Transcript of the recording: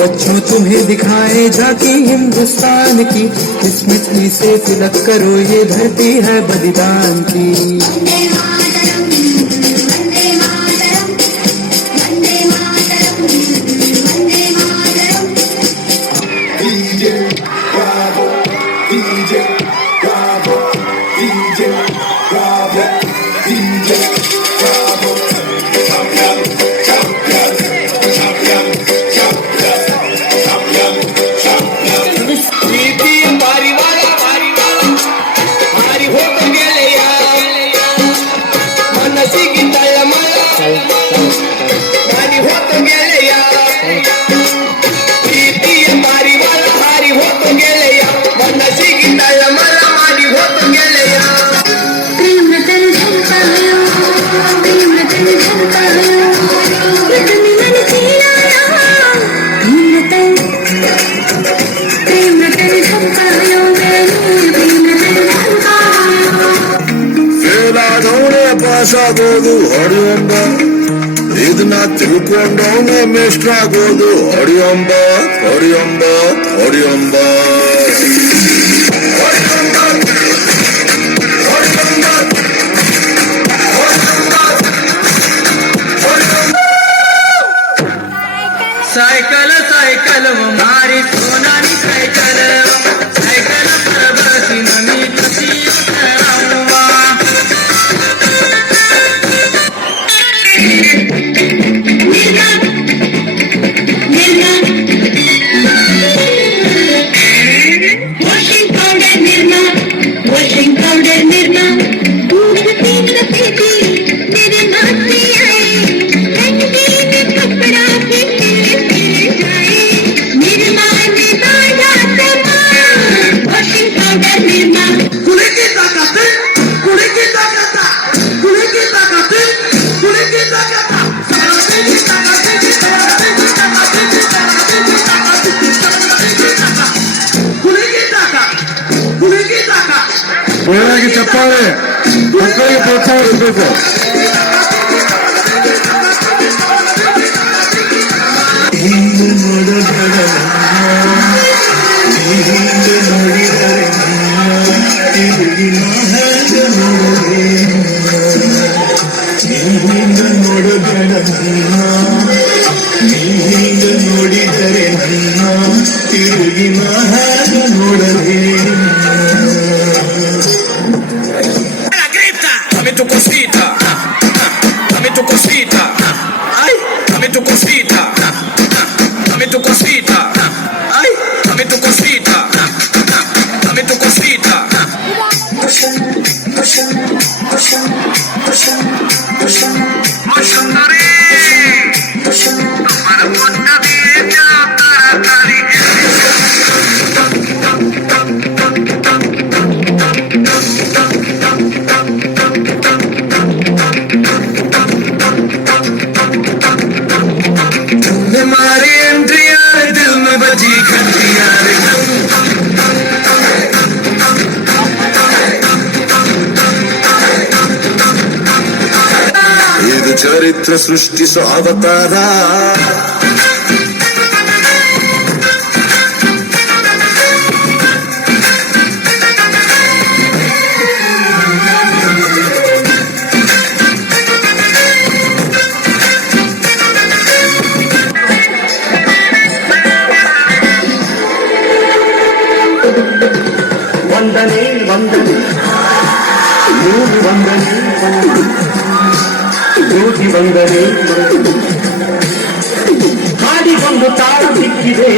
बच्चों तुम्हें दिखाए झांकी हिंदुस्तान की, इस मिट्टी से तिलक करो ये धरती है बलिदान की। ಸಾಗೋದು ಹರಿಯಂಬ, ಇದನ್ನ ತಿಳ್ಕೊಂಡವನೇ ಮೇಷ್ಟ್ರ ಆಗೋದು ಹರಿಯಂಬ ಹರಿಯಂಬ ಹರಿಯಂಬ. साइकिल साइकिल हमारी सोनानी साइकिल, साइकिल पर बसी नमी कसी कराऊंगा। Washing powder Nirma, washing powder Nirma, दूध पीत पीती मेरे नाती आए, रंगीन कपड़ा भी तेरे जाए, Nirma ने बांधा तमा, washing powder Nirma. कुड़ी की ताकत, कुड़ी की ताकत, कुड़ी की ताकत, कुड़ी की ताकत, ಬೇರೆಗೆ ಚಪ್ಪಾಳೆ ಮಕ್ಕಳಿಗೆ ಪ್ರೋತ್ಸಾಹ ಇರಬೇಕು. ಹಿಂದೆ ನೋಡಿದರೆ ಹಿಂದೆ ನೋಡಿದರೆ ತಿರುಗಿ ಹೇಗೆ ನೋಡದೆ, ಹಿಂದೆ ನೋಡಬೇಡ ಹಿಂದೆ ನೋಡಿದರೆ ನನ್ನ ತಿರುಗಿ ಹೇಗೆ ನೋಡದೆ. dame tu cosita, dame tu cosita, ay, dame tu cosita, dame tu cosita, ay, dame tu cosita, dame tu cosita. Mashandari, tomar vodka diye ja taratari. हमारी एंट्रिया दिल में बजी घंटियां, ಇದು ಚರಿತ್ರ ಸೃಷ್ಟಿಸೋ ಅವತಾರ. ವಂದನೆ ವಂದನೆ ನೂರು ವಂದನೆ ಜ್ಯೋತಿ ವಂದನೆ, ಹಾಡಿಗೊಂದು ತಾಳ ಸಿಕ್ಕಿದೆ